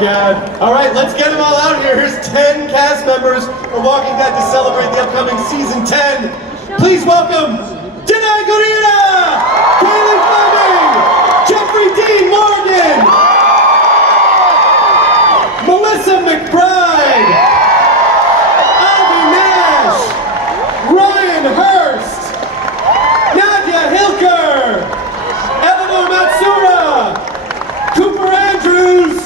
God. All right, let's get them all out here. Here's 10 cast members from Walking Dead to celebrate the upcoming season 10. Please welcome Danai Gurira, Cailey Fleming, Jeffrey Dean Morgan, Melissa McBride, Avi Nash, Ryan Hurst, Nadia Hilker, Eleanor Matsuura, Cooper Andrews,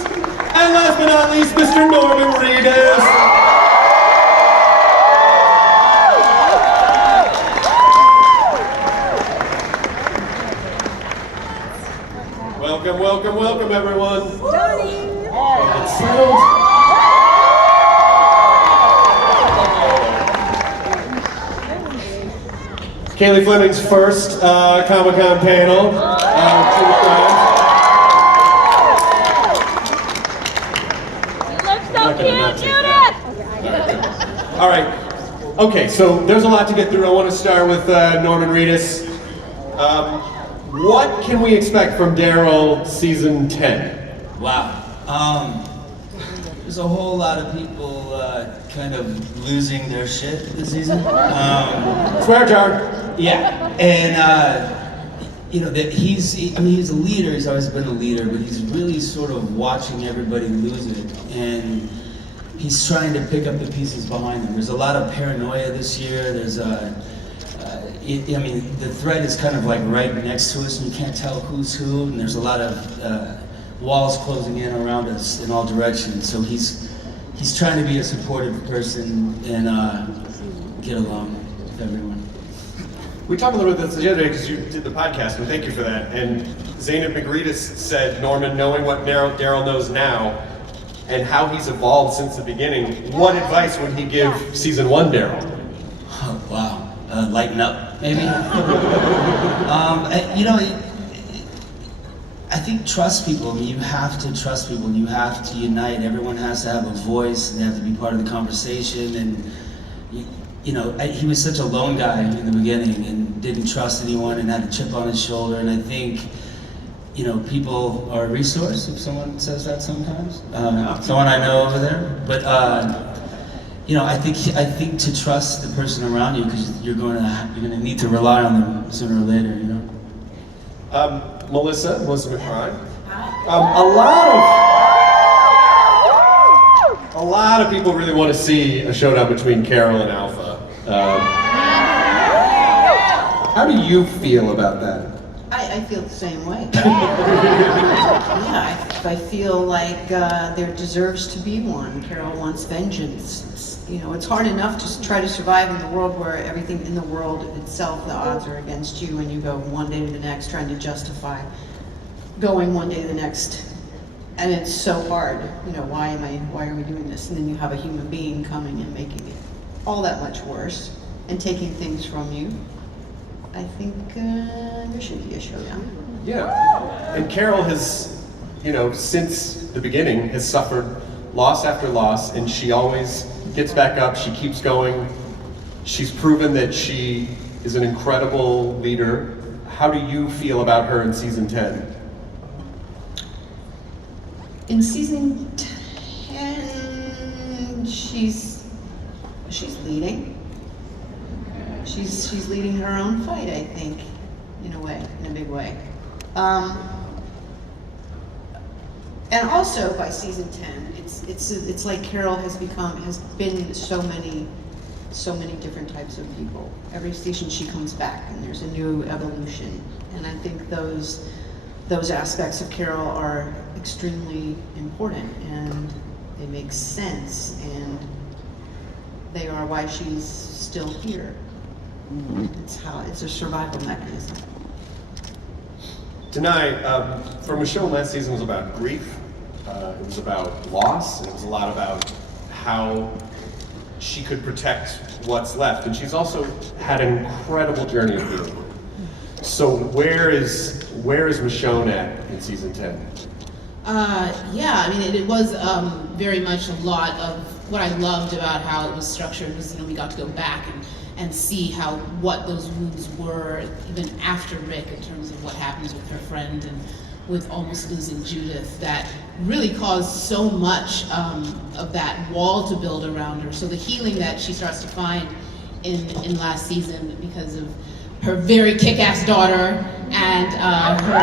and last but not least, Mr. Norman Reedus. Welcome, welcome, welcome, everyone. Get settled. Cailey Fleming's first Comic-Con panel. All right. Okay, so there's a lot to get through. I want to start with Norman Reedus. What can we expect from Daryl season 10? Wow. There's a whole lot of people kind of losing their shit this season. Swear jar. Yeah, and you know that he's a leader. He's always been a leader, but he's really sort of watching everybody lose it, and he's trying to pick up the pieces behind them. There's a lot of paranoia this year. There's I mean, the threat is kind of like right next to us, and you can't tell who's who. And there's a lot of walls closing in around us in all directions. So he's trying to be a supportive person and get along with everyone. We talked a little bit about this the other day because you did the podcast, and thank you for that. And Zainab McBride said, Norman, knowing what Daryl knows now and how he's evolved since the beginning, what advice would he give season 1 Daryl? Oh, wow. Lighten up, maybe. You know, I think trust people. I mean, you have to trust people. You have to unite. Everyone has to have a voice. They have to be part of the conversation. And you know, he was such a lone guy in the beginning and didn't trust anyone and had a chip on his shoulder. And I think, you know, people are a resource. If someone says that sometimes, someone I know over there, but. You know, I think to trust the person around you because you're going to need to rely on them sooner or later. You know. Melissa McBride. A lot of people really want to see a showdown between Carroll and Alpha. How do you feel about that? I feel the same way. I feel like there deserves to be one. Carroll wants vengeance. You know, it's hard enough to try to survive in the world where everything in the world itself, the odds are against you, and you go one day to the next trying to justify going one day to the next. And it's so hard. You know, why are we doing this? And then you have a human being coming and making it all that much worse and taking things from you. I think there should be a showdown. Yeah, and Carroll has, you know, since the beginning has suffered loss after loss, and she always gets back up, she keeps going. She's proven that she is an incredible leader. How do you feel about her in season 10? In season 10, she's leading. She's leading her own fight, I think, in a big way. And also by season 10, it's like Carroll has been so many different types of people. Every station she comes back and there's a new evolution. And I think those aspects of Carroll are extremely important and they make sense and they are why she's still here. It's a survival mechanism. Danai, for Michonne, last season was about grief. It was about loss, and it was a lot about how she could protect what's left. And she's also had an incredible journey of healing. So where is Michonne at in season 10? Yeah, I mean, it was very much a lot of what I loved about how it was structured was, you know, we got to go back and see what those wounds were even after Rick in terms of what happens with her friend and with almost losing Judith that really caused so much of that wall to build around her. So the healing that she starts to find in last season because of her very kick-ass daughter and her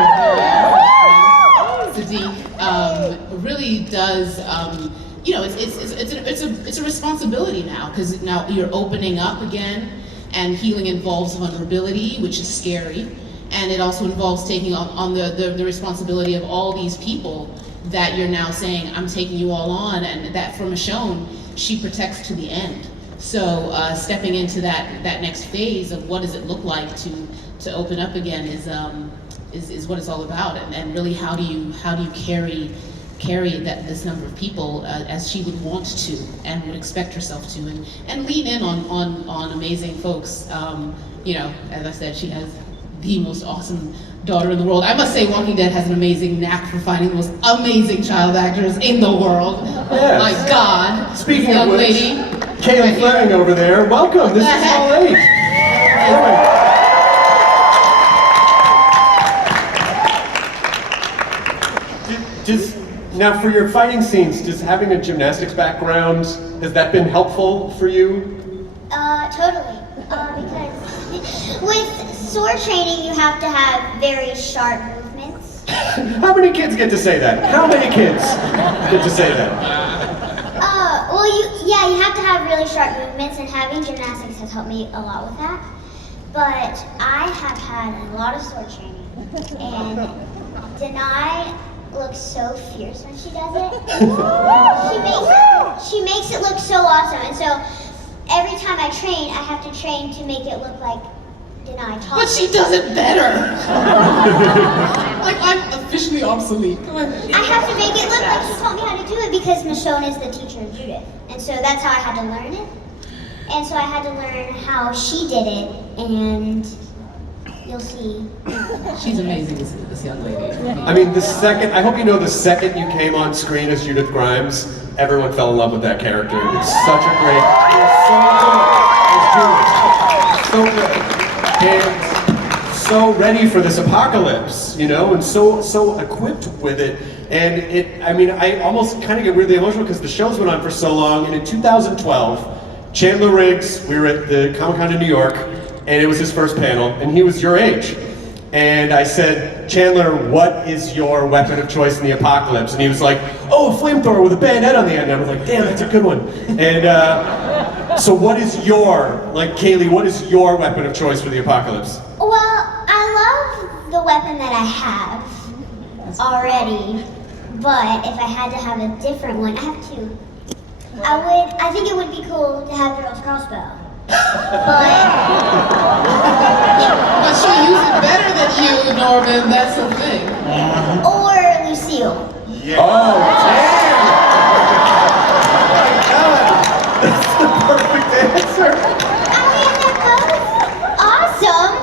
Sadiq really does, you know, it's a responsibility now, because now you're opening up again, and healing involves vulnerability, which is scary, and it also involves taking on the responsibility of all these people that you're now saying, I'm taking you all on, and that for Michonne, she protects to the end. So stepping into that next phase of what does it look like to open up again is what it's all about, and really how do you carry this number of people as she would want to and would expect herself to, and lean in on amazing folks. You know, as I said, she has the most awesome daughter in the world. I must say, Walking Dead has an amazing knack for finding the most amazing child actors in the world. Yes. My God. Speaking this young of which, lady. Cailey Fleming over there, welcome. This is all age. Now, for your fighting scenes, does having a gymnastics background, has that been helpful for you? Totally. Because with sword training, you have to have very sharp movements. How many kids get to say that? How many kids get to say that? Well, you have to have really sharp movements, and having gymnastics has helped me a lot with that. But I have had a lot of sword training, and Danai looks so fierce when she does it. She makes it look so awesome, and so every time I train, I have to train to make it look like Danai talks. But she does it better. Like, I'm officially obsolete. I have to make it look like she taught me how to do it because Michonne is the teacher of Judith. And so that's how I had to learn it. And so I had to learn how she did it, and you'll see. She's amazing, this young lady. I mean, I hope you know the second you came on screen as Judith Grimes, everyone fell in love with that character. It's such a great, it's so good as Judith. So good. And so ready for this apocalypse, you know, and so equipped with it. And I almost kind of get weirdly emotional because the show's been on for so long. And in 2012, Chandler Riggs, we were at the Comic-Con in New York, and it was his first panel, and he was your age. And I said, Chandler, what is your weapon of choice in the apocalypse? And he was like, oh, a flamethrower with a bayonet on the end. And I was like, damn, that's a good one. And so what is Cailey, what is your weapon of choice for the apocalypse? Well, I love the weapon that I have already, but if I had to have a different one, I have two. I think it would be cool to have Daryl's crossbow. But she'll use it better than you, Norman, that's the thing. or Lucille. Yeah. Oh, damn! Oh my God! That's the perfect answer. I mean, they're both awesome,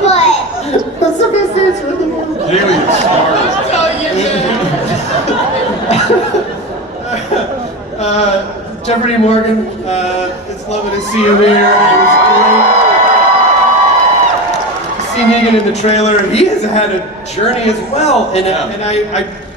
but That's the best answer in the world. Cailey is smart. Jeffrey Morgan, it's lovely to see you here. It was great to see Negan in the trailer. He has had a journey as well, and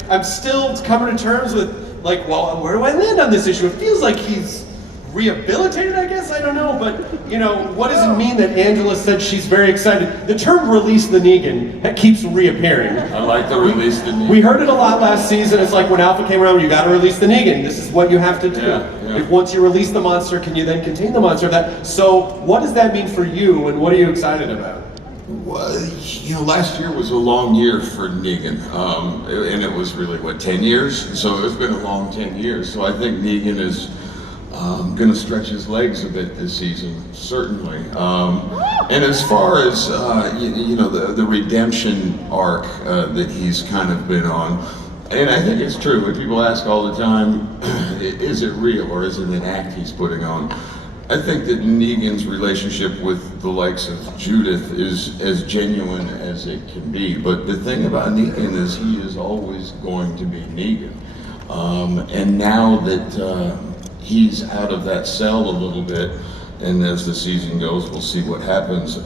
I'm still coming to terms with, like, well, where do I land on this issue? It feels like he's rehabilitated, I guess, I don't know, but, you know, what does it mean that Angela said she's very excited? The term release the Negan that keeps reappearing. I like the release the Negan. We heard it a lot last season. It's like when Alpha came around, you gotta release the Negan. This is what you have to do. Yeah. If once you release the monster, can you then contain the monster? So what does that mean for you, and what are you excited about? Well, you know, last year was a long year for Negan, and it was really, 10 years? So it's been a long 10 years. So I think Negan is going to stretch his legs a bit this season, certainly. And as far as the redemption arc that he's kind of been on, and I think it's true. When people ask all the time, is it real or is it an act he's putting on? I think that Negan's relationship with the likes of Judith is as genuine as it can be. But the thing about Negan is he is always going to be Negan. And now that he's out of that cell a little bit, and as the season goes, we'll see what happens.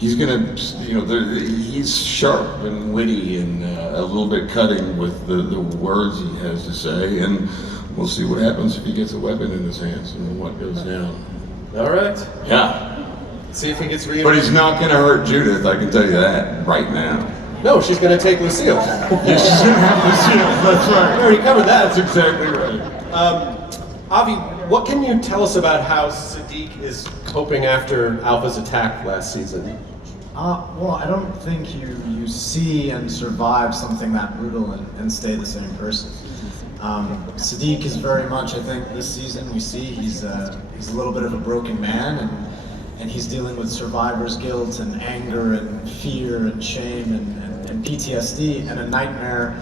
he's gonna, he's sharp and witty and a little bit cutting with the words he has to say, and we'll see what happens if he gets a weapon in his hands and what goes down. All right. Yeah. See if he gets reunited. But he's not gonna hurt Judith, I can tell you that right now. No, she's going to take Lucille. Yeah, she's gonna have Lucille, that's right. We already covered that. That's exactly right. Avi, what can you tell us about how Sadiq is coping after Alpha's attack last season? Well, I don't think you see and survive something that brutal and stay the same person. Sadiq is very much, I think, this season we see he's a little bit of a broken man, and he's dealing with survivor's guilt and anger and fear and shame and PTSD and a nightmare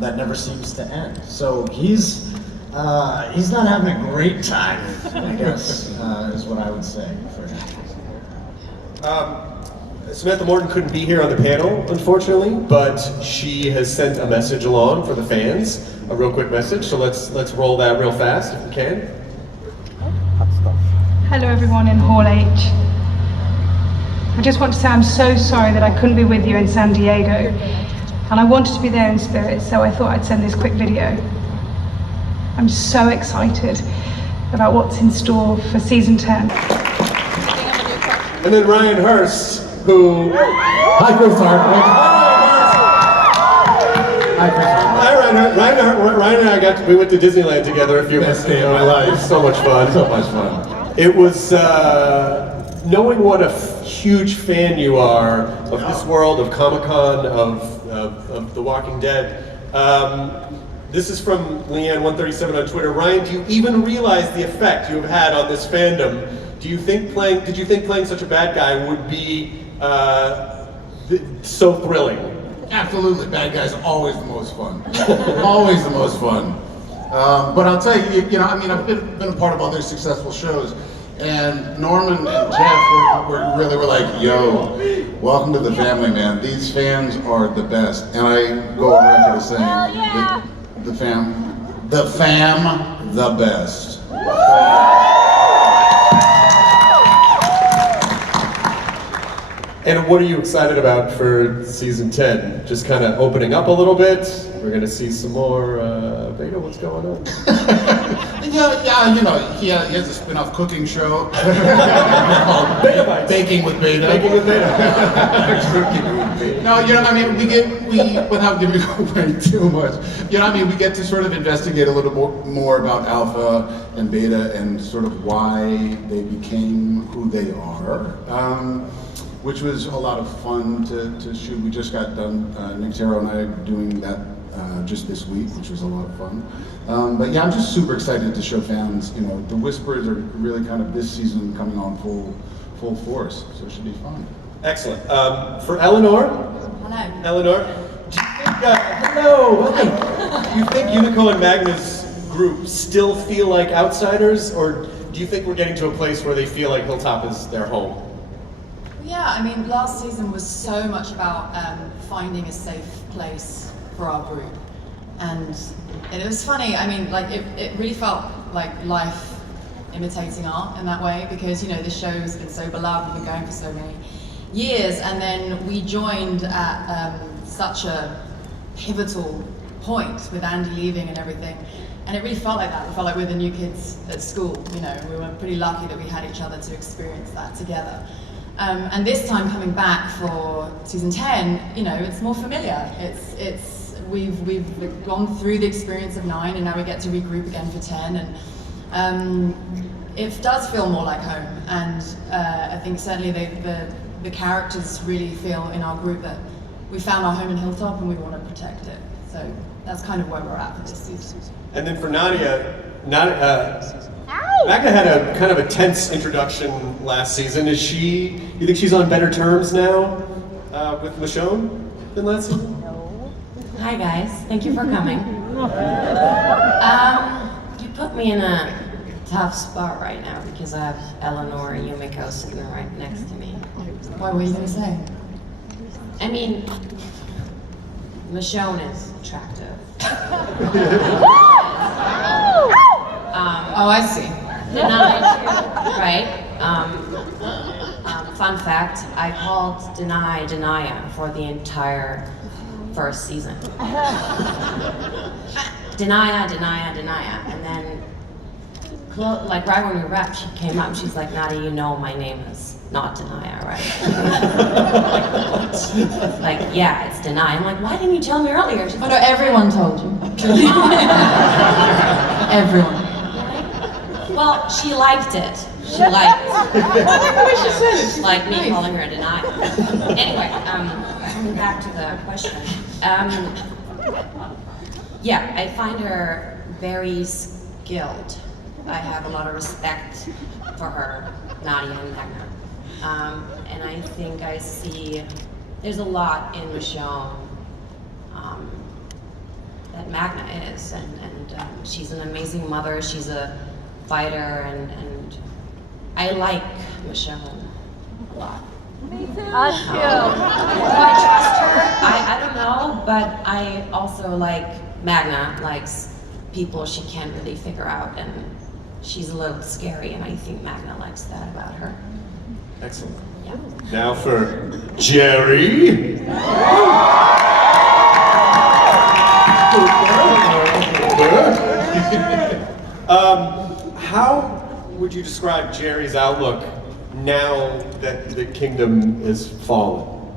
that never seems to end. So he's not having a great time, I guess, is what I would say for him. Samantha Morton couldn't be here on the panel, unfortunately, but she has sent a message along for the fans, a real quick message. So let's roll that real fast if we can. Hello everyone in Hall H. I just want to say I'm so sorry that I couldn't be with you in San Diego, and I wanted to be there in spirit, so I thought I'd send this quick video. I'm so excited about what's in store for season 10. And then Ryan Hurst, who... Hi, Chris Hart. Hi, Chris Hart. Hi, Ryan and I we went to Disneyland together a few months ago. Best day of my life. It was so much fun. So much fun. It was knowing what a huge fan you are of this world, of Comic-Con, of The Walking Dead. This is from Leanne137 on Twitter. Ryan, do you even realize the effect you have had on this fandom? Did you think playing such a bad guy would be so thrilling? Absolutely, bad guys are always the most fun. Always the most fun. But I'll tell you, I've been a part of other successful shows, and Norman and Jeff were like, yo, welcome to the family, man. These fans are the best. And I go on record as saying, the fam, the best. And what are you excited about for season 10? Just kind of opening up a little bit? We're going to see some more Beta? What's going on? He has a spin-off cooking show called Baking with Beta. Baking with Beta. No, we without giving away too much, we get to sort of investigate a little more about Alpha and Beta and sort of why they became who they are. Which was a lot of fun to shoot. We just got done, Nick Taro and I doing that just this week, which was a lot of fun. But yeah, I'm just super excited to show fans, the Whispers are really kind of this season coming on full force, so it should be fun. Excellent. For Eleanor? Hello. Eleanor, do you think, hello, welcome. Do you think Unico and Magna's group still feel like outsiders, or do you think we're getting to a place where they feel like Hilltop is their home? Yeah, last season was so much about finding a safe place for our group. And it was funny, it really felt like life imitating art in that way, because, this show has been so beloved, we've been going for so many years, and then we joined at such a pivotal point with Andy leaving and everything. And it really felt like that. It felt like we were the new kids at school, We were pretty lucky that we had each other to experience that together. And this time coming back for season 10, it's more familiar. We've gone through the experience of 9, and now we get to regroup again for 10, and it does feel more like home. And I think certainly the characters really feel in our group that we found our home in Hilltop and we want to protect it. So that's kind of where we're at for this season. And then for Nadia, Magna had a kind of a tense introduction last season. You think she's on better terms now with Michonne than last season? Hi guys, thank you for coming. You put me in a tough spot right now because I have Eleanor and Yumiko sitting right next to me. What were you going to say? Michonne is attractive. Oh, I see. Danai too, right? fun fact, I called Danai for the entire first season. Danai, and then, like right when we wrapped, she came up and she's like, Nadia, you know my name is not Danai, right? Like, what? Like, yeah, it's Danai. I'm like, why didn't you tell me earlier? She's Oh no, everyone told you. Everyone. Well, she liked it. She liked it. She liked me calling her Danai. Anyway, coming back to the question. Yeah, I find her very skilled. I have a lot of respect for her, Nadia and Magna. And I think I see there's a lot in Michonne that Magna is, and she's an amazing mother. She's a fighter, and I like Michonne a lot. Me too. Do I trust her? I don't know, but I also like Magna likes people she can't really figure out, and she's a little scary, and I think Magna likes that about her. Excellent. Yeah. Now for Jerry. How would you describe Jerry's outlook now that the kingdom is fallen?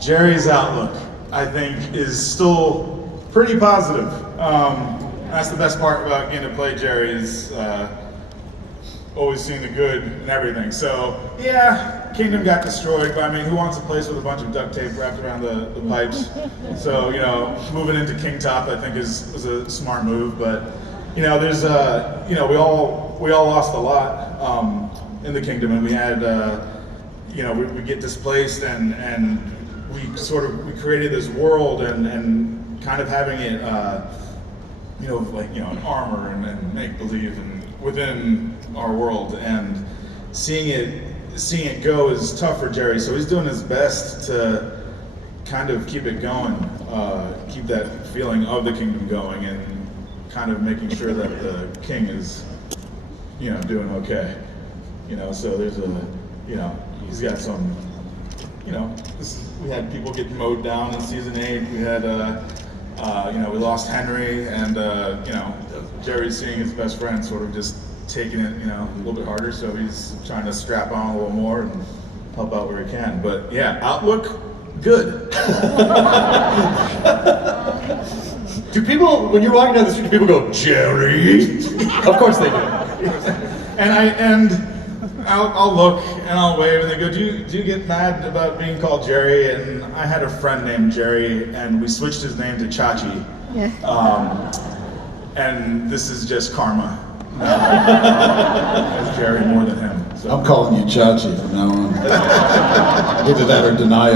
Jerry's outlook, I think, is still pretty positive. That's the best part about getting to play Jerry is always seeing the good in everything. So yeah, kingdom got destroyed, but I mean, who wants a place with a bunch of duct tape wrapped around the pipes? So, you know, moving into King Top, I think was a smart move. But you know, there's you know, we all lost a lot in the kingdom, and we had you know, we get displaced, and we created this world, and kind of having it you know, like, you know, an armor and make believe and within our world, and seeing it go is tough for Jerry. So he's doing his best to kind of keep it going, keep that feeling of the kingdom going, and kind of making sure that the king is, you know, doing okay. You know, so there's you know, he's got some, you know, we had people get mowed down in season 8. We had, you know, we lost Henry, and you know, Jerry's seeing his best friend sort of just taking it, you know, a little bit harder. So he's trying to strap on a little more and help out where he can. But yeah, outlook, good. Do people, when you're walking down the street, do people go, Jerry? Of course they do. And I'll look and I'll wave, and they go, do you get mad about being called Jerry? And I had a friend named Jerry, and we switched his name to Chachi. And this is just karma. As Jerry more than him. So. I'm calling you Chachi from now on. Either that or Danai.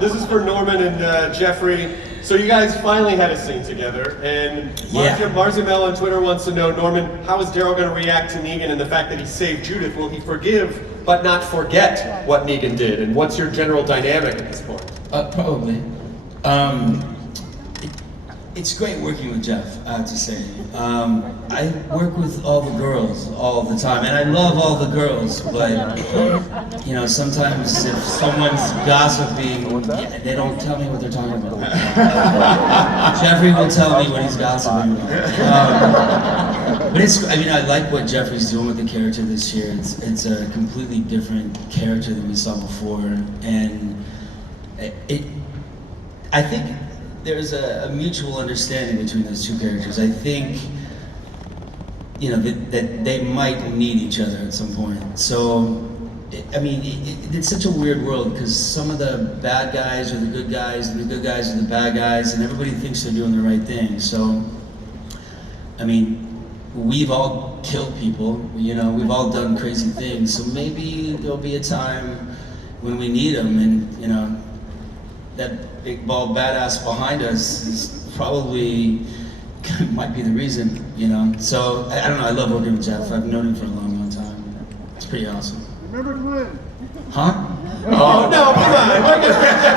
This is for Norman and Jeffrey. So you guys finally had a scene together, and Marzamel on Twitter wants to know, Norman, how is Daryl going to react to Negan and the fact that he saved Judith? Will he forgive but not forget what Negan did? And what's your general dynamic at this point? Probably. It's great working with Jeff, I have to say. I work with all the girls all the time, and I love all the girls, but you know, sometimes if someone's gossiping, they don't tell me what they're talking about. Jeffrey will tell me what he's gossiping about. But it's, I mean, I like what Jeffrey's doing with the character this year. It's a completely different character than we saw before, and I think there's a mutual understanding between those two characters. I think, you know, that they might need each other at some point. So, I mean, it's such a weird world because some of the bad guys are the good guys, and the good guys are the bad guys, and everybody thinks they're doing the right thing. So, I mean, we've all killed people, you know, we've all done crazy things. So maybe there'll be a time when we need them, and, you know, that big bald badass behind us is probably might be the reason, you know. So I don't know. I love working with Jeff. I've known him for a long, long time. It's pretty awesome. Remember Glenn? Huh? Oh no! Come on! Why you gotta bring that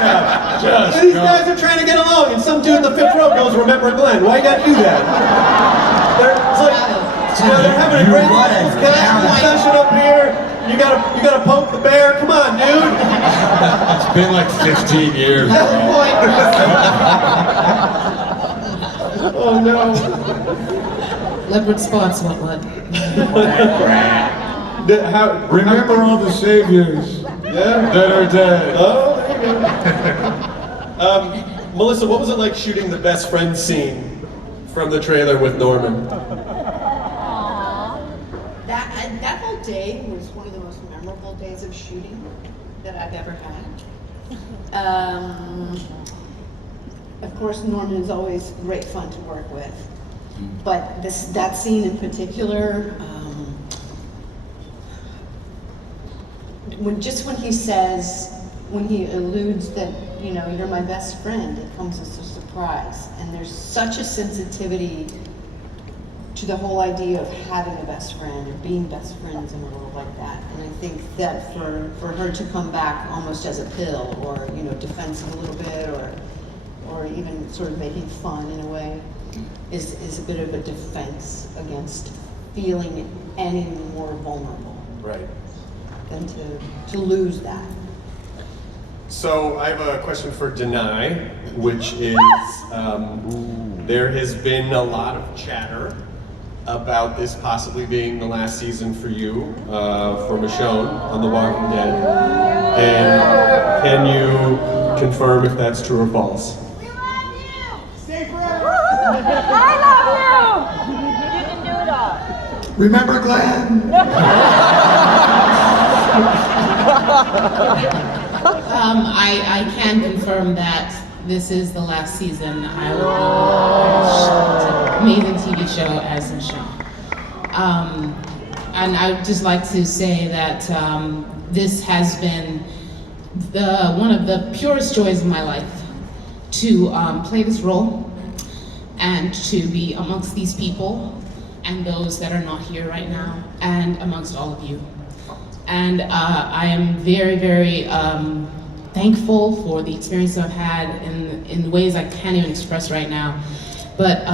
up? These guys are trying to get along, and some dude in the 5th row goes, "Remember Glenn?" Why you gotta do that? It's like, you know, they're having a great discussion up here. You gotta poke the bear. Come on, dude. It's been like 15 years. Oh no. Leopard spots, what? Remember all the saviors that are dead. Oh, there you go. Melissa, what was it like shooting the best friend scene from the trailer with Norman? That whole day was one of the most memorable days of shooting that I've ever had. Of course, Norman is always great fun to work with, but that scene in particular, when he alludes that, you know, you're my best friend, it comes as a surprise, and there's such a sensitivity to the whole idea of having a best friend or being best friends in a world like that. And I think that for her to come back almost as a pill, or, you know, defensive a little bit, or even sort of making fun in a way, is a bit of a defense against feeling any more vulnerable. Right. Than to lose that. So I have a question for Danai, which is, there has been a lot of chatter about this possibly being the last season for you, for Michonne on The Walking Dead. And can you confirm if that's true or false? We love you! Stay forever! I love you! You can do it all. Remember Glenn? I can confirm that this is the last season I will be on amazing TV show as Michonne. And I would just like to say that this has been one of the purest joys of my life, to play this role and to be amongst these people and those that are not here right now, and amongst all of you. And I am very, very thankful for the experience I've had in ways I can't even express right now. But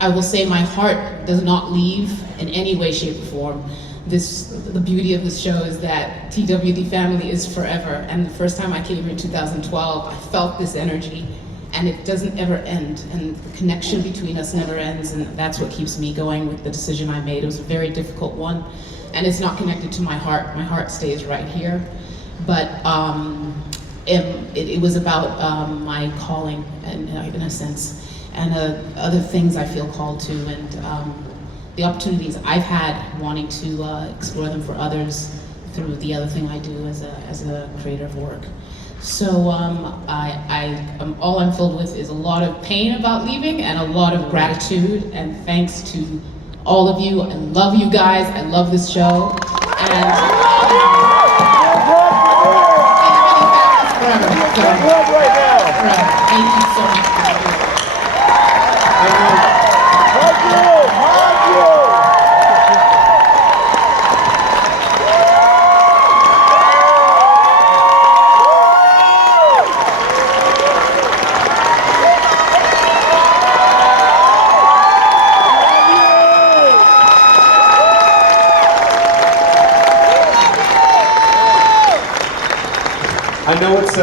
I will say my heart does not leave in any way, shape, or form. The beauty of this show is that TWD family is forever. And the first time I came here in 2012, I felt this energy, and it doesn't ever end. And the connection between us never ends, and that's what keeps me going with the decision I made. It was a very difficult one. And it's not connected to my heart. My heart stays right here. But it was about my calling, in a sense, and other things I feel called to, and the opportunities I've had wanting to explore them for others through the other thing I do as a creator of work. So all I'm filled with is a lot of pain about leaving, and a lot of gratitude, and thanks to all of you. I love you guys. I love this show. And forever. Thank you so much. I know it's